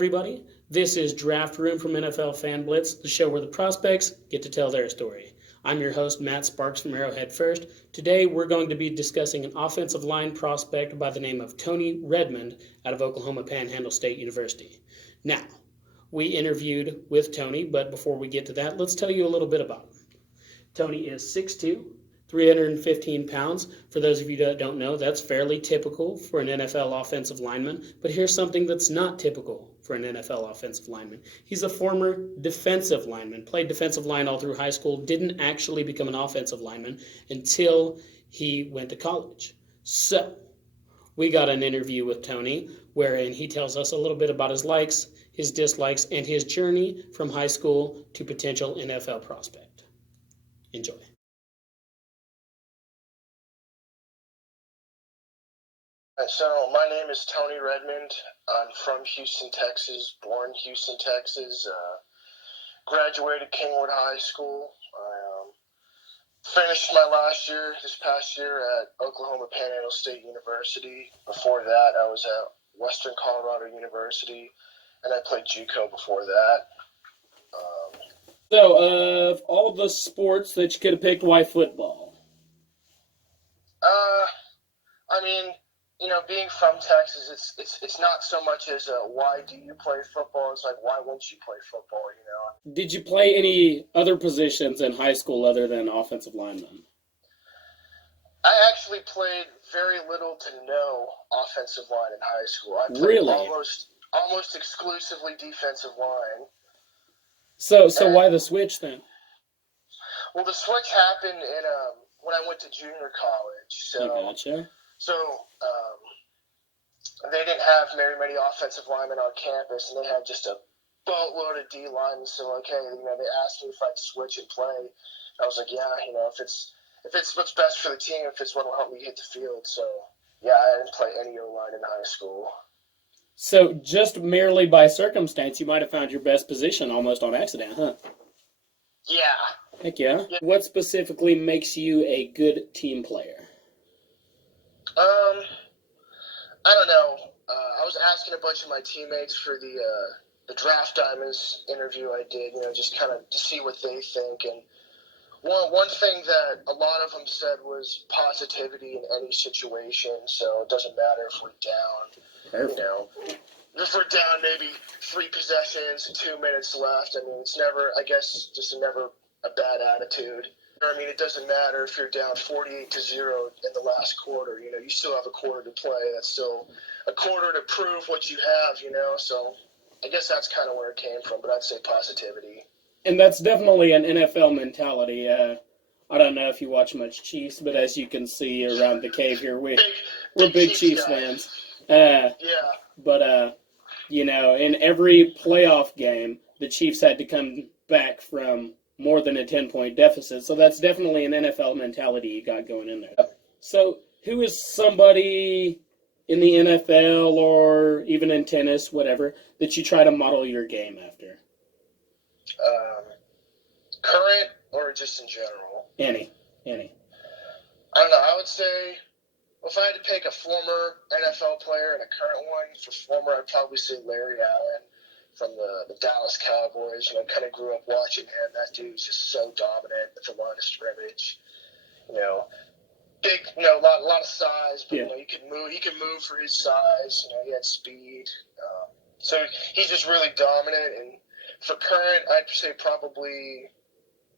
everybody. This is Draft Room from NFL Fan Blitz, the show where the prospects get to tell their story. I'm your host, Matt Sparks from Arrowhead First. Today, we're going to be discussing an offensive line prospect by the name of Tony Redmond out of Oklahoma Panhandle State University. Now, we interviewed with Tony, but before we get to that, let's tell you a little bit about him. Tony is 6'2", 315 pounds. For those of you that don't know, that's fairly typical for an NFL offensive lineman. But here's something that's not typical for an NFL offensive lineman. He's a former defensive lineman, played defensive line all through high school, didn't actually become an offensive lineman until he went to college. So, we got an interview with Tony wherein he tells us a little bit about his likes, his dislikes, and his journey from high school to potential NFL prospect. Enjoy. So my name is Tony Redmond. I'm from Houston, Texas, born Houston, Texas. Graduated Kingwood High School. I finished my this past year at Oklahoma Panhandle State University. Before that, I was at Western Colorado University, and I played JUCO before that. So, of all the sports that you could have picked, why football? Being from Texas, it's not so much as why do you play football? It's like, why won't you play football? Did you play any other positions in high school other than offensive lineman? I actually played very little to no offensive line in high school. I played Really? almost exclusively defensive line. So why the switch then? Well, the switch happened when I went to junior college. So, Gotcha. So they didn't have very many offensive linemen on campus, and they had just a boatload of D linemen. So, they asked me if I'd switch and play. I was like, yeah, if it's what's best for the team, if it's what will help me hit the field. So, yeah, I didn't play any O-line in high school. So, just merely by circumstance, you might have found your best position almost on accident, huh? Yeah. Heck yeah. What specifically makes you a good team player? I don't know. I was asking a bunch of my teammates for the Draft Diamonds interview I did, just kind of to see what they think. And one thing that a lot of them said was positivity in any situation. So it doesn't matter if we're down, Perfect. If we're down maybe 3 possessions and 2 minutes left. It's never, I guess, just never a bad attitude. It doesn't matter if you're down 48-0 in the last quarter. You still have a quarter to play. That's still a quarter to prove what you have, So I guess that's kind of where it came from, but I'd say positivity. And that's definitely an NFL mentality. I don't know if you watch much Chiefs, but as you can see around the cave here, we're big Chiefs fans. Yeah. But, in every playoff game, the Chiefs had to come back from more than a 10-point deficit. So that's definitely an NFL mentality you got going in there. So who is somebody in the NFL or even in tennis, whatever, that you try to model your game after? Current or just in general? Any. I don't know. I would say, if I had to pick a former NFL player and a current one, for former, I'd probably say Larry Allen from the Dallas Cowboys. Kind of grew up watching him. That dude's just so dominant at the line of scrimmage. Big, a lot of size, but yeah. He could move for his size. He had speed. So he's just really dominant. And for current, I'd say probably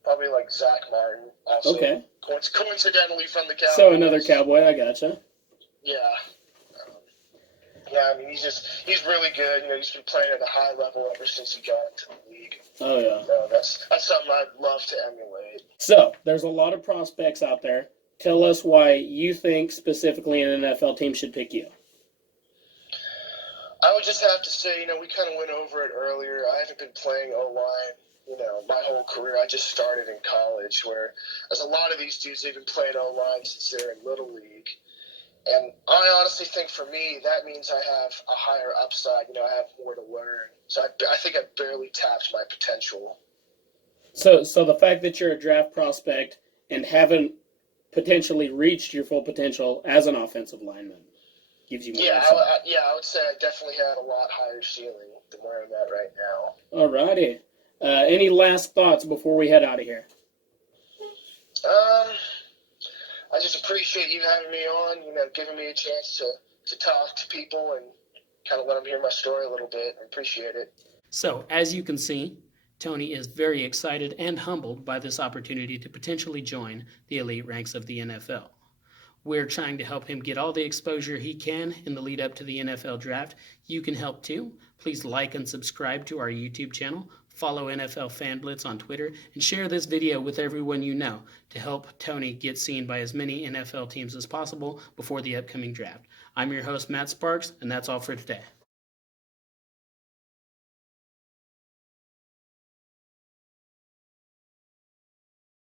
like Zach Martin. Also, okay. Coincidentally from the Cowboys. So another Cowboy, I gotcha. Yeah. He's really good. He's been playing at a high level ever since he got into the league. Oh, yeah. That's something I'd love to emulate. So, there's a lot of prospects out there. Tell us why you think specifically an NFL team should pick you. I would just have to say, we kind of went over it earlier. I haven't been playing O-line, my whole career. I just started in college, whereas a lot of these dudes, they've been playing O-line since they're in Little League. And I honestly think for me, that means I have a higher upside. I have more to learn. So I think I barely tapped my potential. So the fact that you're a draft prospect and haven't potentially reached your full potential as an offensive lineman gives you more. I would say I definitely had a lot higher ceiling. than where I'm at right now. Alrighty. Any last thoughts before we head out of here? I just appreciate you having me on, giving me a chance to talk to people and kind of let them hear my story a little bit. I appreciate it. So, as you can see, Tony is very excited and humbled by this opportunity to potentially join the elite ranks of the NFL. We're trying to help him get all the exposure he can in the lead up to the NFL draft. You can help too. Please like and subscribe to our YouTube channel, follow NFL Fan Blitz on Twitter, and share this video with everyone you know to help Tony get seen by as many NFL teams as possible before the upcoming draft. I'm your host, Matt Sparks, and that's all for today.